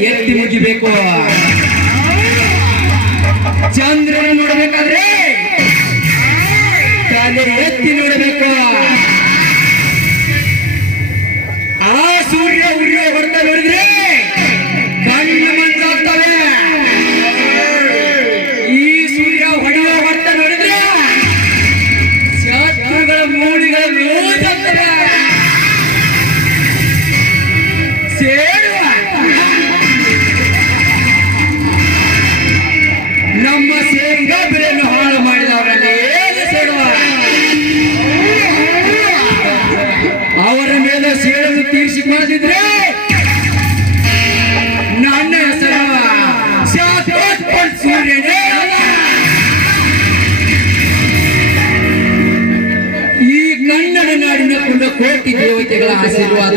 ತೆಗಿಬೇಕು ಚಂದ್ರನ ನೋಡಬೇಕಾದ್ರೆ ತಲೆ ಎತ್ತಿ ನೋಡಬೇಕು. ಸೇಡನ್ನು ಮಾಡಿದ್ರೆ ನನ್ನ ಹೆಸರು ಶಾಶ್ವತ ಸೂರ್ಯನೇ. ಈ ಕನ್ನಡ ನಾಡಿನ ಕುಂಡ ಕೋಟಿ ದೇವತೆಗಳ ಆಶೀರ್ವಾದ